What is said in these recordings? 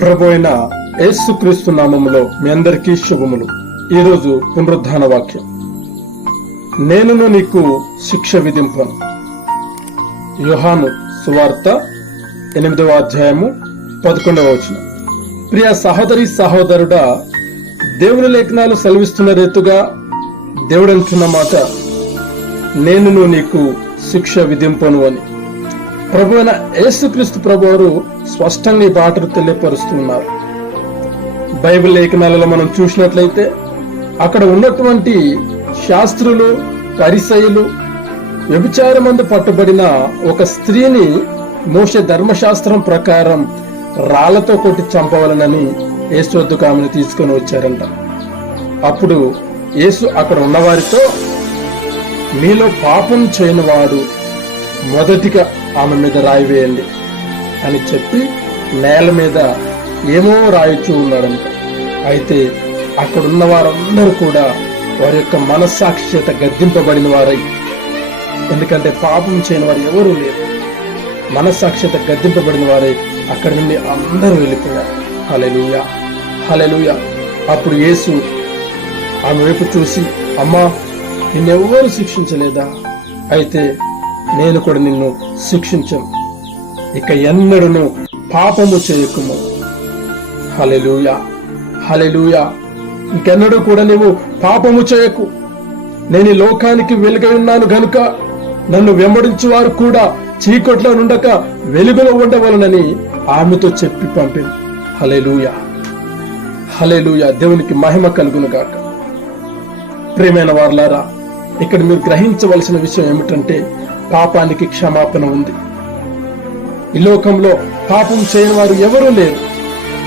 ప్రభు అయిన యేసుక్రీస్తు నామములో మీ అందరికీ శుభములు. ఈరోజు పునరుద్ధాన వాక్యం. నేనును నీకు శిక్ష విధింపను. యుహాను సువార్త ఎనిమిదవ అధ్యాయము పదకొండవ వచనం. ప్రియ సహోదరి సహోదరుడా దేవుని లేఖనాలు సెలవిస్తున్న రీతుగా దేవుడు మాట నేనును నీకు శిక్ష విధింపను అని. ప్రభువైన యేసుక్రీస్తు ప్రభువారు స్పష్టంగా ఈ బాటలు తెలియపరుస్తున్నారు. బైబిల్ లేఖనాలలో మనం చూసినట్లయితే అక్కడ ఉన్నటువంటి శాస్త్రులు పరిసయులు వ్యభిచారమందు పట్టుబడిన ఒక స్త్రీని మోష ధర్మశాస్త్రం ప్రకారం రాళ్ళతో కొట్టి చంపవలనని యేసు వద్దకు ఆమెను తీసుకొని వచ్చారంట. అప్పుడు యేసు అక్కడ ఉన్నవారితో మీలో పాపం చేయని వాడు మొదటిగా ఆమె మీద రాయి వేయండి అని చెప్పి నేల మీద ఏమో రాయిచూ ఉన్నాడంట. అయితే అక్కడున్న వారందరూ కూడా వారి యొక్క మనస్సాక్షి చేత గద్దింపబడిన వారై ఎందుకంటే పాపం చేయని వారు ఎవరూ లేరు. మనస్సాక్షిత గద్దింపబడిన వారై అక్కడి నుండి అందరూ వెళ్ళిపోయారు. హలెలుయ హలెలుయ అప్పుడు యేసు ఆమె వైపు చూసి అమ్మా నిన్నెవ్వరూ శిక్షించలేదా? అయితే నేను కూడా నిన్ను శిక్షించను. ఇక ఎన్నడను పాపము చేయకుము. హలెలుయా హలెలుయా ఇంకెన్నడూ కూడా నీవు పాపము చేయకు. నేను ఈ లోకానికి వెలుగై ఉన్నాను గనుక నన్ను వెంబడించు వారు కూడా చీకట్లో నుండక వెలుగులో ఉండవలనని ఆమెతో చెప్పి పంపింది హలెలుయా హలెలుయా దేవునికి మహిమ కలుగునుగాక. ప్రేమైన వారులారా వార్లారా ఇక్కడ మీరు గ్రహించవలసిన విషయం ఏమిటంటే పాపానికి క్షమాపణ ఉంది. ఈ లోకంలో పాపం చేయని వారు ఎవరూ లేరు.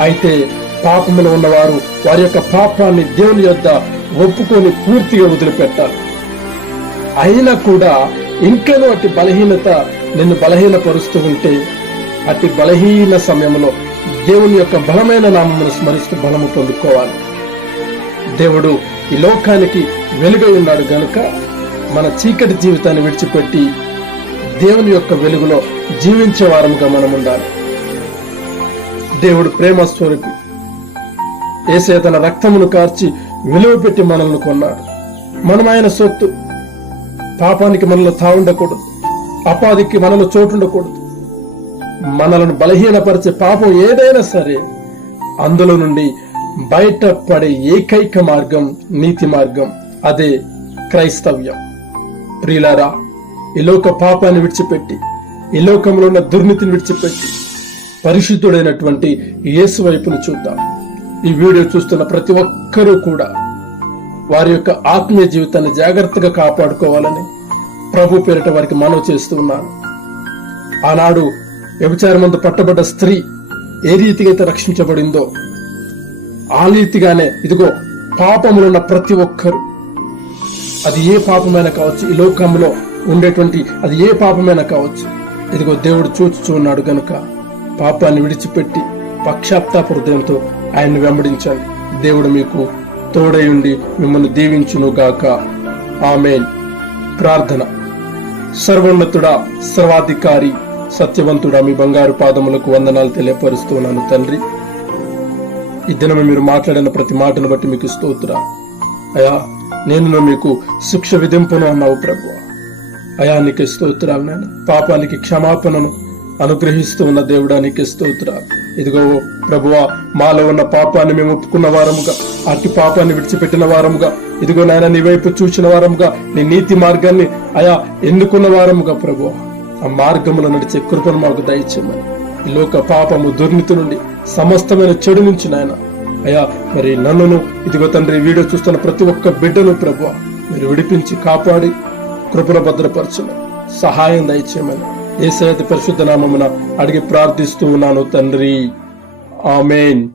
అయితే పాపములో ఉన్నవారు వారి యొక్క పాపాన్ని దేవుని యొద్ద ఒప్పుకొని పూర్తిగా వదిలిపెట్టాలి. అయినా కూడా ఇంకనూ అట్టి బలహీనత నిన్ను బలహీనపరుస్తూ ఉంటే అతి బలహీన సమయంలో దేవుని యొక్క బలమైన నామమును స్మరిస్తూ బలము పొందుకోవాలి. దేవుడు ఈ లోకానికి వెలుగై ఉన్నాడు గనుక మన చీకటి జీవితాన్ని విడిచిపెట్టి దేవుని యొక్క వెలుగులో జీవించే వారముగా మనం ఉండాలి దేవుడు ప్రేమ స్వరూపి. ఏసే తన రక్తమును కార్చి విలువ పెట్టి మనల్ని కొన్నాడు. మనం ఆయన సొత్తు. పాపానికి మనలో తావుండకూడదు. అపాధికి మనలో చోటుండకూడదు. మనలను బలహీనపరిచే పాపం ఏదైనా సరే అందులో నుండి బయటపడే ఏకైక మార్గం నీతి మార్గం అదే క్రైస్తవ్యం. ప్రియులారా ఈ లోక పాపాన్ని విడిచిపెట్టి ఈ లోకంలో ఉన్న దుర్నీతిని విడిచిపెట్టి పరిశుద్ధుడైనటువంటి యేసు వైపును చూద్దాం. ఈ వీడియో చూస్తున్న ప్రతి ఒక్కరూ కూడా వారి యొక్క ఆత్మీయ జీవితాన్ని జాగ్రత్తగా కాపాడుకోవాలని ప్రభు పేరిట వారికి మనవి చేస్తూ ఉన్నాను. ఆనాడు వ్యభిచారమందు పట్టబడ్డ స్త్రీ ఏ రీతిగా అయితే రక్షించబడిందో ఆ రీతిగానే ఇదిగో పాపములున్న ప్రతి ఒక్కరు. అది ఏ పాపమైనా కావచ్చు ఈ లోకంలో ఉండేటువంటి అది ఏ పాపమైనా కావచ్చు. ఇదిగో దేవుడు చూచుచూ ఉన్నాడు గనుక పాపాన్ని విడిచిపెట్టి పక్షాప్తాప హృదయంతో ఆయన్ని వెంబడించండి దేవుడు మీకు తోడై ఉండి మిమ్మల్ని దీవించునుగాక. ఆమెన్. ప్రార్థన. సర్వోన్నతుడా సర్వాధికారి సత్యవంతుడా మీ బంగారు పాదములకు వందనాలు తెలియపరుస్తున్నాను తండ్రి. ఈ దినమే మీరు మాట్లాడిన ప్రతి మాటను బట్టి మీకు స్తోత్ర. అయా నేను మీకు శిక్ష విధింపును అన్నావు ప్రభు. అయా స్తోత్రాలు నేను పాపానికి క్షమాపణను అనుగ్రహిస్తూ ఉన్న దేవుడానికి స్తోత్రాలు. ఇదిగో ప్రభువా మాలో ఉన్న పాపాన్ని మేము ఒప్పుకున్న వారముగా అట్టి పాపాన్ని విడిచిపెట్టిన వారముగా ఇదిగో నాయన నీ వైపు చూసిన వారముగా నీ నీతి మార్గాన్ని అయా ఎన్నుకున్న వారముగా ప్రభు ఆ మార్గములో నడిచే కృపను మాకు దయచేయమని. ఈ లోక పాపము దుర్నీతి నుండి సమస్తమైన చెడు నుంచి నాయన. అయ్యా మరి నన్నును ఇదిగో తండ్రి వీడియో చూస్తున్న ప్రతి ఒక్క బిడ్డను ప్రభు మీరు విడిపించి కాపాడి కృపణ భద్రపరచమని సహాయం దయచేయమని ఏసైతే పరిశుద్ధ నామమున అడిగి ప్రార్థిస్తూ ఉన్నాను తండ్రి. ఆమెన్.